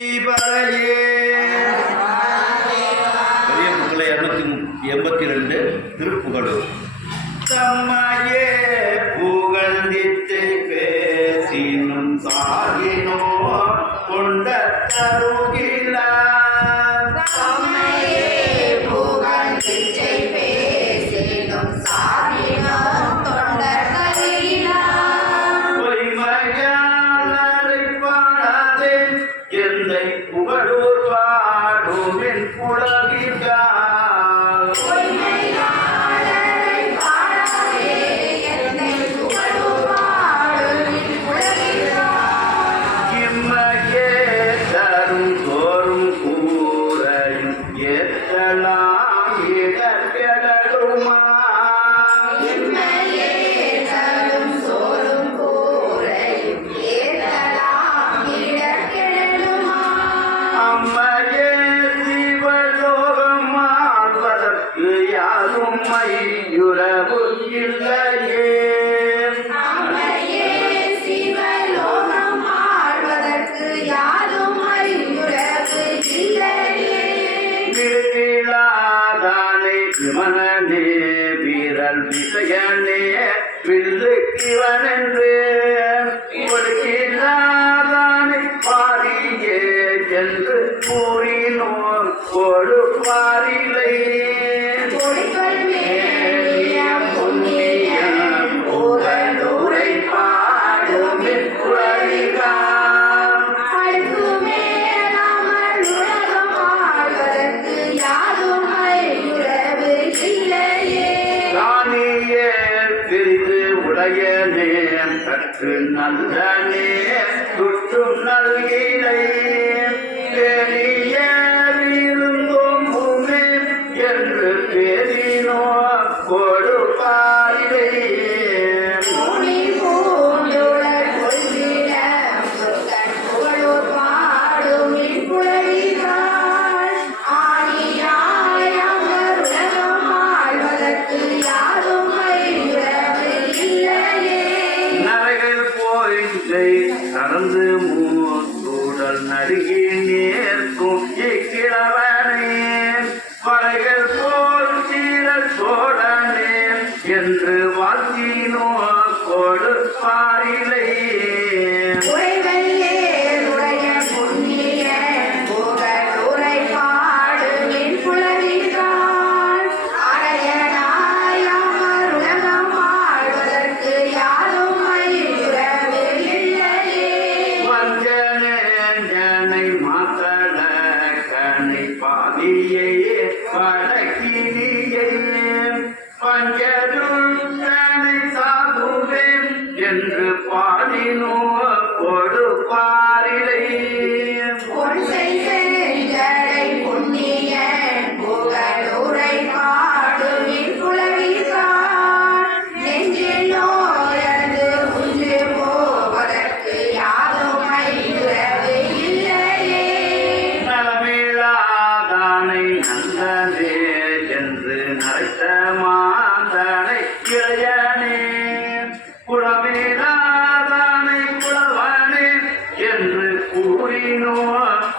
பெரிய புகழை இருநூத்தி எண்பத்தி ரெண்டு திருப்புகழூர். தம்மையே புகழ்ந்தித்து பேசினும் சாகினும் உம்மை யுறவு இல்லையே விமனே வீரல் விசையனே வில்லுக்கிவனென்று கொடுக்கில்லாதானை பாரியே என்று கூறினோர் கொடுப்பாரில்லை Yeah. இல்லை நடந்து மூடல் நடுகி நேர்க்கும். இக்கிழவனே வரைகள் போல் சீர சோழனே என்று வாழ்த்தினோ கொடுப்பாரில்லை மாலியே வடக்கி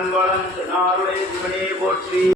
வாழ்ந்து வாழ்ந்து நாளுடைய சிவனே போற்றி.